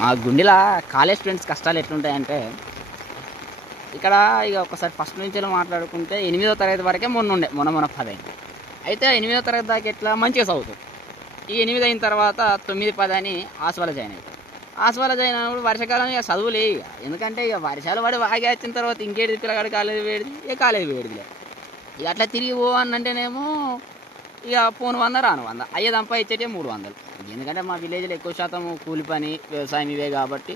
మా గుండెల college students కష్టాలు ఎట్లుంటాయంటే ఇక్కడ ఇక ఒకసారి ఫస్ట్ నుంచి మాట్లాడుకుంటే 8వ తరగతి వరకే మొన్న 10 అయితే 8వ తరగతి దాకా ఎట్లా మంచిగా చదువుతారు. ఈ 8 అయిన తర్వాత 9, 10 అని ఆస్వాలో జాయిన్ అవుతారు. ఆస్వాలో జాయిన్ అయినప్పుడు వర్షాకాలం ఇక చదువులే ఇక, ఎందుకంటే ఇక వర్షాలు పడి వాగి వచ్చిన తర్వాత ఇంకేది పిల్లగాడు కాలేజీ వేడిది ఇక కాలేజీ వేడిదిలే. ఇక అట్లా తిరిగి పో అని అంటేనేమో ఇక పోను 100 రాను 100 అయ్యేదంపా ఇచ్చేటే 300. ఎందుకంటే మా విలేజ్లో ఎక్కువ శాతం కూలి పని వ్యవసాయం ఇవే కాబట్టి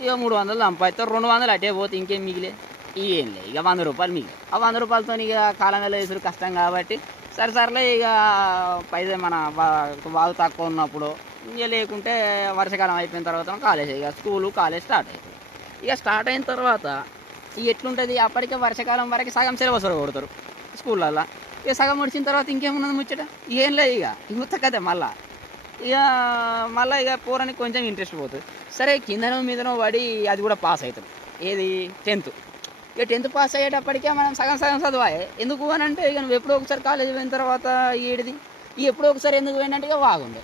ఇక 300 సంపాదిస్తారు. 200 అటే పోతే ఇంకేం మిగిలే ఏం లే ఇక 100 రూపాయలు మిగిలే. ఆ 100 రూపాయలతో ఇక కాలంలో వేసుడు కష్టం కాబట్టి సరేలే ఇక పైసా మన వాళ్ళు తక్కువ ఉన్నప్పుడు ఇక లేకుంటే వర్షాకాలం అయిపోయిన తర్వాత కాలేజ్ ఇక స్కూలు కాలేజ్ స్టార్ట్ అవుతుంది. ఇక స్టార్ట్ అయిన తర్వాత ఇక ఎట్లుంటుంది అప్పటికే వర్షాకాలం వరకు సగం సిలబస్ కొడతారు స్కూళ్ళల్లో. ఇక సగం వచ్చిన తర్వాత ఇంకేమున్నది ముచ్చట ఏం లేదు ఇక యువత కదే మళ్ళీ ఇక పోరని కొంచెం ఇంట్రెస్ట్ పోతుంది. సరే కిందనో మీదనో పడి అది కూడా పాస్ అవుతుంది. ఏది 10th. ఇక 10th పాస్ అయ్యేటప్పటికే మనం సగం చదివాయి. ఎందుకు అని అంటే ఇక నువ్వు ఎప్పుడో ఒకసారి కాలేజీ పోయిన తర్వాత ఏడిది ఇక ఎప్పుడో ఒకసారి ఎందుకు పోయినట్టు ఇక బాగుంది.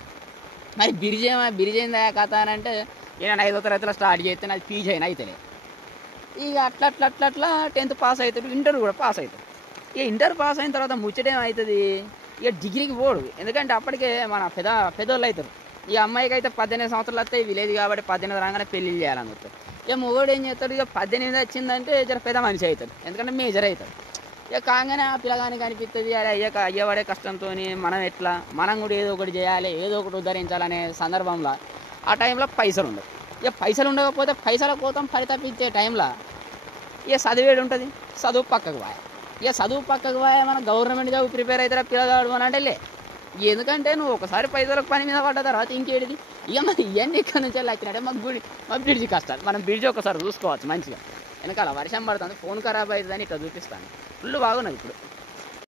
మరి బిరిజైందా కథ అని అంటే నేను 5వ తరగతిలో స్టార్ట్ చేస్తే నాకు పీజీ అయినా అవుతుంది. ఇక అట్లా 10th పాస్ అవుతాడు, ఇంటర్ కూడా పాస్ అవుతాడు. ఇక ఇంటర్ పాస్ అయిన తర్వాత ముచ్చటేమవుతుంది ఇక డిగ్రీకి పోడు. ఎందుకంటే అప్పటికే మన పెద్దోళ్ళు అవుతారు. ఈ అమ్మాయికి అయితే 18 సంవత్సరాలు వస్తాయి విలేజ్ కాబట్టి 18 రాగానే పెళ్ళిళ్ళు చేయాలని వస్తారు. ఇక మొగోడు ఏం చేస్తాడు ఇక 18 వచ్చిందంటే జర పెద్ద మనిషి అవుతాడు, ఎందుకంటే మేజర్ అవుతాడు. ఇక కాగానే ఆ పిల్లగానికి అనిపిస్తుంది అరే అయ్యవాడే కష్టంతో మనం కూడా ఏదో ఒకటి చేయాలి, ఏదో ఒకటి ఉద్ధరించాలనే సందర్భంలో ఆ టైంలో పైసలు ఉండవు. ఇక పైసలు ఉండకపోతే పైసల కోసం పరితపించే టైంలో ఇక చదివేడు ఉంటుంది. చదువు పక్కకు పోయా మన గవర్నమెంట్ జాబ్ ప్రిపేర్ అవుతారా పిల్లగాడు అని అంటే లే. ఎందుకంటే నువ్వు ఒకసారి పైసలకు పని మీద పడ్డ తర్వాత ఇంకేడిది ఇక మరి ఇవన్నీ ఇక్కడ నుంచి వెళ్ళినట్టే మా బ్రిడ్జి కష్టాలు. మనం బ్రిడ్జి ఒకసారి చూసుకోవచ్చు మంచిగా. వెనకాల వర్షం పడుతుంది, ఫోన్ ఖరాబ్ అవుతుందని ఇట్లా చూపిస్తాను. ఫుల్ బాగున్నది ఇప్పుడు.